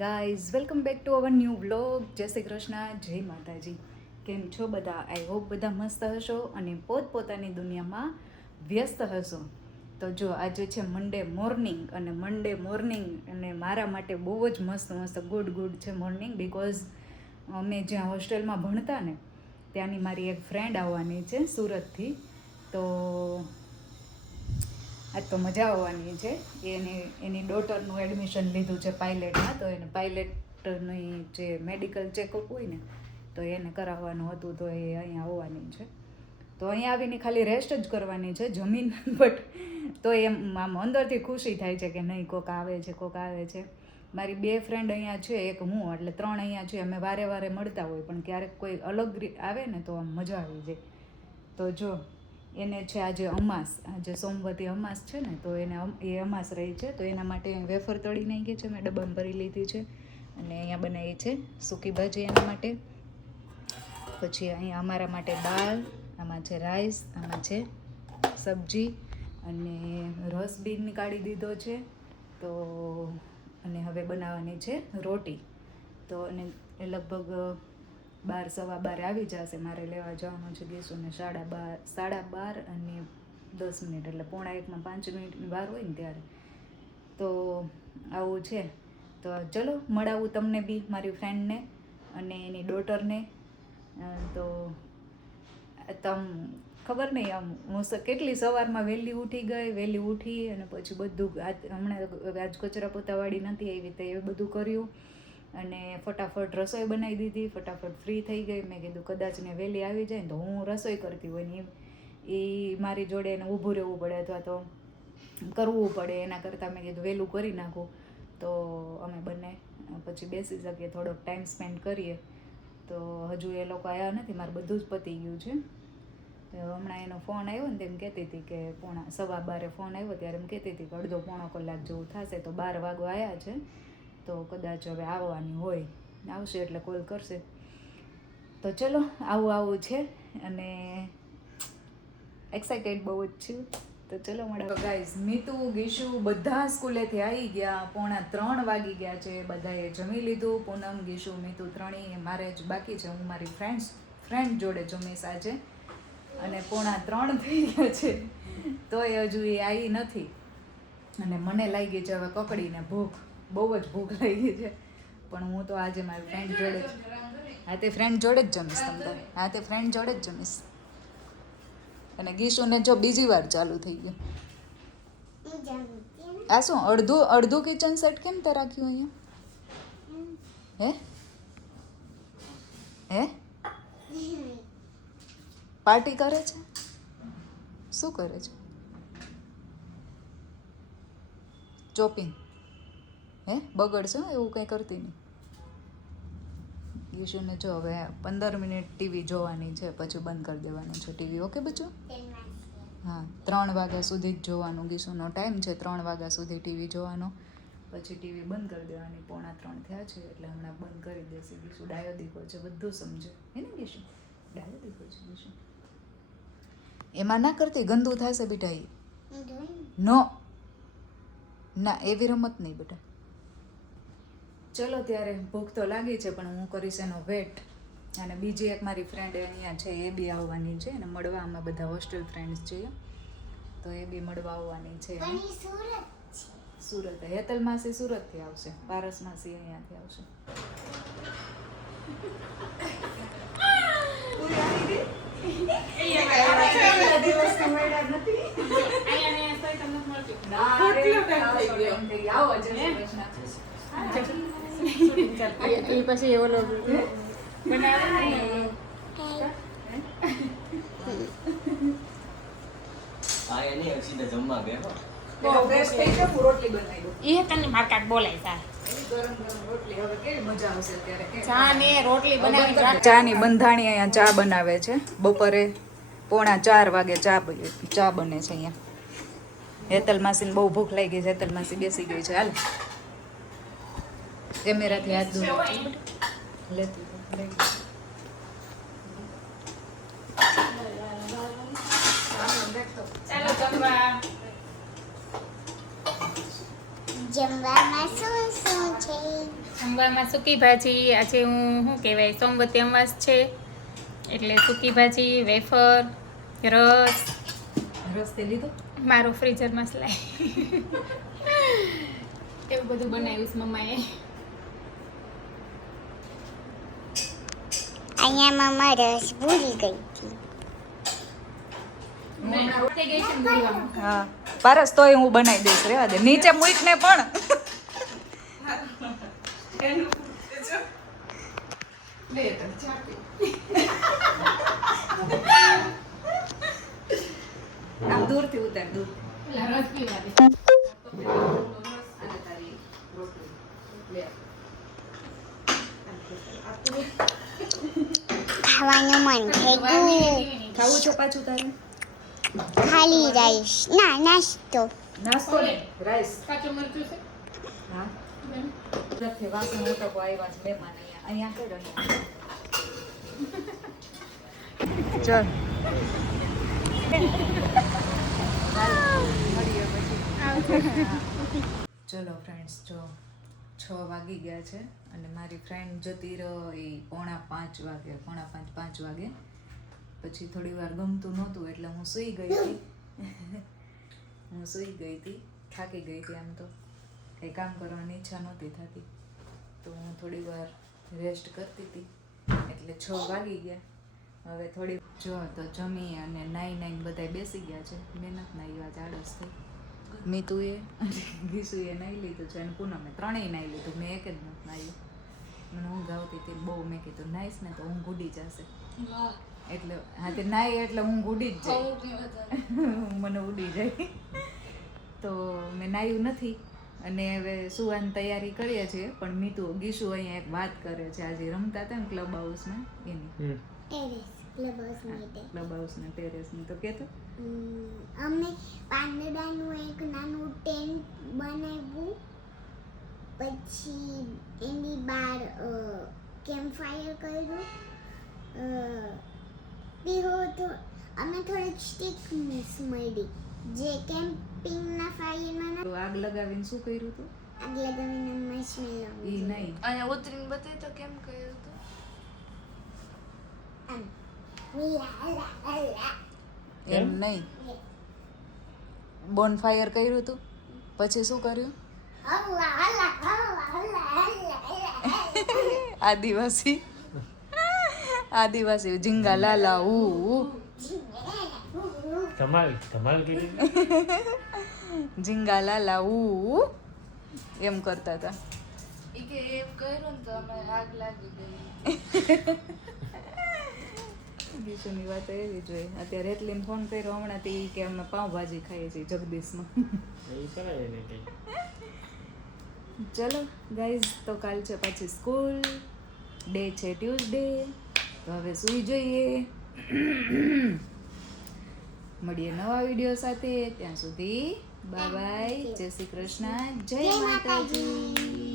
Guys welcome back to our new vlog. જય શ્રી કૃષ્ણ, જય માતાજી. કેમ છો બધા? આઈ હોપ બધા મસ્ત હશો અને પોતપોતાની દુનિયામાં વ્યસ્ત હશો. તો જો આજે છે મંડે મોર્નિંગ અને મારા માટે બહુ જ મસ્ત ગુડ છે મોર્નિંગ. બિકોઝ અમે જ્યાં હોસ્ટેલમાં ભણતા ને ત્યાંની મારી એક ફ્રેન્ડ આવવાની છે સુરતથી. તો આજ તો મજા આવવાની છે. એની ડોટરનું એડમિશન લીધું છે પાયલટમાં, તો એને પાયલટની જે મેડિકલ ચેકઅપ હોય ને તો એને કરાવવાનું હતું, તો એ અહીંયા આવવાની છે. તો અહીંયા આવીને ખાલી રેસ્ટ જ કરવાની છે, જમીન. બટ તો એમ આમ અંદરથી ખુશી થાય છે કે નહીં, કોક આવે છે. મારી 2 ફ્રેન્ડ અહીંયા છે, એક હું, એટલે 3 અહીંયા છે. અમે વારે મળતા હોય, પણ ક્યારેક કોઈ અલગ આવે ને તો આમ મજા આવી જાય. તો જો એને છે આજે અમાસ, આજે સોમવતી અમાસ છે ને, તો એને એ અમાસ રહી છે, તો એના માટે વેફર તળી નાખી છે, મેં ડબ્બામાં ભરી લીધી છે. અને અહીંયા બનાવી છે સૂકી ભાજી એના માટે. પછી અહીંયા અમારા માટે દાળ, આમાં છે રાઈસ, આમાં છે સબ્જી, અને રસ બી નીકાળી દીધો છે. તો અને હવે બનાવવાની છે રોટી. તો અને એ લગભગ 12 આવી જશે. મારે લેવા જવાનું છે ગીસુને 12:30 અને 10 મિનિટ, એટલે 1:45 5 મિનિટની વાર હોય ને ત્યારે. તો આવું છે. તો ચલો મળાવું તમને બી, મારી ફ્રેન્ડને અને એની ડોટરને. તો તમ ખબર નહીં, આમ હું કેટલી સવારમાં વહેલી ઉઠી અને પછી બધું હમણાં આજ કચરા પોતાવાળી નથી આવી, તો એ બધું કર્યું અને ફટાફટ રસોઈ બનાવી દીધી. ફટાફટ ફ્રી થઈ ગઈ. મેં કીધું કદાચ ને વહેલી આવી જાય ને તો હું રસોઈ કરતી હોય ને એ મારી જોડે એને ઊભું રહેવું પડે અથવા તો કરવું પડે, એના કરતાં મેં કીધું વહેલું કરી નાખું તો અમે બંને પછી બેસી શકીએ, થોડોક ટાઈમ સ્પેન્ડ કરીએ. તો હજુ એ લોકો આવ્યા નથી, મારે બધું જ પતી ગયું છે. હમણાં એનો ફોન આવ્યો ને તેમ કહેતી હતી કે 12:15 ફોન આવ્યો, ત્યારે એમ કહેતી હતી કે અડધો પોણો કલાક જેવું થશે. તો 12 વાગવા આવ્યા છે, તો કદાચ હવે આવવાની હોય, આવશે એટલે કોલ કરશે. તો ચલો આવું છે અને એક્સાઇટેડ બહુ જ છું. તો ચલો મળો ગાઈઝ. મીતુ, ગીશુ બધા સ્કૂલેથી આવી ગયા. 2:45 વાગી ગયા છે. બધાએ જમી લીધું. પૂનમ, ગીશુ, મીતુ ત્રણેય મારે જ બાકી છે. હું મારી ફ્રેન્ડ જોડે જમીશ આજે. અને 2:45 થઈ ગયા છે તોય હજુ એ આવી નથી. અને મને લાગી છે હવે કકડીને ભૂખ, બહુ જ ભૂખ લાગી છે. પણ હું તો આજે મારી ફ્રેન્ડ જોડે જ જમીશ. અને ગીશુને જો બીજી વાર ચાલુ થઈ ગયું. આ શું અડધું કિચન સેટ કેમ તે રાખ્યું અહીંયા? હે પાર્ટી કરે છે? શું કરે છે? ચોપિંગ બગડશે એવું કંઈ કરતી નહીં. ગીશુને જો હવે 15 મિનિટ ટીવી જોવાની છે, પછી બંધ કરી દેવાનું છે ટીવી. ઓકે બચ્ચું? હા, 3 વાગ્યા સુધી જ જોવાનું. ગીશુનો ટાઈમ છે 3 વાગ્યા સુધી ટીવી જોવાનો, પછી ટીવી બંધ કરી દેવાની. 2:45 થયા છે એટલે હમણાં બંધ કરી દેશે. ગીશુ ડાયો દીકરો છે, બધું સમજે. હે ને ગીશુ? ડાયો દીકરો છે ગીશુ. એમાં ના કરતી, ગંદુ થશે બેટા. એ નો ના, એવી રમત નહીં બેટા. ચલો ત્યારે, ભૂખ તો લાગી છે પણ હું કરીશ એનો વેટ. અને બીજી એક મારી ફ્રેન્ડ અહીંયા છે, એ બી આવવાની છે અને મળવા. અમે બધા હોસ્ટેલ ફ્રેન્ડ્સ છીએ, તો એ બી મળવા આવવાની છે. સુરત. હેતલ માસી સુરતથી આવશે, પારસ માસી અહીંયાથી આવશે. પછી ઓલો ચા ની બંધાણી અહીંયા ચા બનાવે છે. બપોરે 3:45 વાગે ચા બને છે અહીંયા. હેતલ માસીને બહુ ભૂખ લાગી છે. હેતલ માસી બેસી ગઈ છે. હાલ કેમેરાથી હાથ દૂર લેતી. જમવામાં શું છે? જમવામાં સૂકી ભાજી. આજે હું શું કહેવાય સોમવતી અમાસ છે એટલે સૂકી ભાજી, વેફર, રસ. રસ્તે લીધો મારો ફ્રીઝરમાં સ્લાય એવું બધું બનાવ્યું છે મમ્માએ. અહીંયા મમ્મા રસ ભૂલી ગઈ હતી. થઈ ગઈ છે ને બોલવામાં. હા પારસ તોય હું બનાવી દઈશ રેવા દે નીચે મૂક ને પણ આમ દૂરથી ઉતાર દૂર પેલા રસ પીવા દે. ખાવાનું મન થઈ ગયું. ખાવું છે પાછું તારે ખાલી રાઈસ ના નાસ્તો. નાસ્તો ને રાઈસ કાચું મરચું છે. હા નથી વાસણ ઉટકો આવ્યા છે મહેમાન અહીંયા કઈ રહ્યો ચાલ ચલો ફ્રેન્ડ્સ જો 6 વાગી ગયા છે અને મારી ફ્રેન્ડ જતી રહી 4:45 વાગે 4:45 વાગે પછી થોડી વાર ગમતું નહોતું એટલે હું સૂઈ ગઈ હતી થાકી ગઈ હતી આમ તો કંઈ કામ કરવાની ઈચ્છા નહોતી થતી તો હું થોડી વાર રેસ્ટ કરતી હતી એટલે 6 વાગી ગયા. હવે થોડી જો તો જમી અને નાઈ બધાય બેસી ગયા છે. મહેનત ના એવા આળસ થઈ. મીતુએ અને ગીસુએ નાહી લીધું છે અને પૂનમે ત્રણેય નાહી લીધું. મેં એક જ નથી નાહ્યું. મને ઊંઘ આવતી હતી બહુ. મેં કીધું નાહીશ ને તો ઊંઘ ઉડી જશે એટલે હા તે નાહી એટલે ઊંઘ ઉડી જ જાય મને ઉડી જાય તો મેં નાહ્યું નથી અને હવે સુવાની તૈયારી કરીએ છીએ. પણ મીતુ ગીસુ અહીંયા એક વાત કરે છે. આજે રમતા હતા ને ક્લબ હાઉસમાં એની ક્લબ હાઉસના ટેરેસની તો કહેતો અમે પાંદડાનું એક નાનું ટેન્ટ બનાવ્યું પછી એની બહાર કેમ્પ ફાયર કર્યું અમે થોડીક સ્ટીક મળી જે કેમ્પિંગના ફાયરમાં તો આગ લગાવીને શું કર્યું હતું આગ લગાવીને માર્શમેલો એ નહીં અહીંયા ઉતરીને બતાવી તો કેમ કર્યું હતું એમ નહીં બોન ફાયર કર્યું હતું પછી શું કર્યું આદિવાસી ઝીંગા લાલા ધમાલ કરી ઝીંગા લાલા એમ કરતા હતા. ઈ કે એમ કર્યું ને તો અમે આગ લાગી ગઈ. ગીસુની વાત એવી જોઈએ. અત્યારે એટલીને ફોન કર્યો હમણાં તે કે અમે પાઉંભાજી ખાઈએ છીએ જગદીશમાં. એ કરાય ને કઈ. ચલો ગાઈઝ તો કાલ છે પછી સ્કૂલ ડે છે ટ્યુઝડે તો હવે સૂઈ જઈએ. મળીએ નવા વિડીયો સાથે. ત્યાં સુધી બાય બાય. જય શ્રી કૃષ્ણ. જય માતાજી.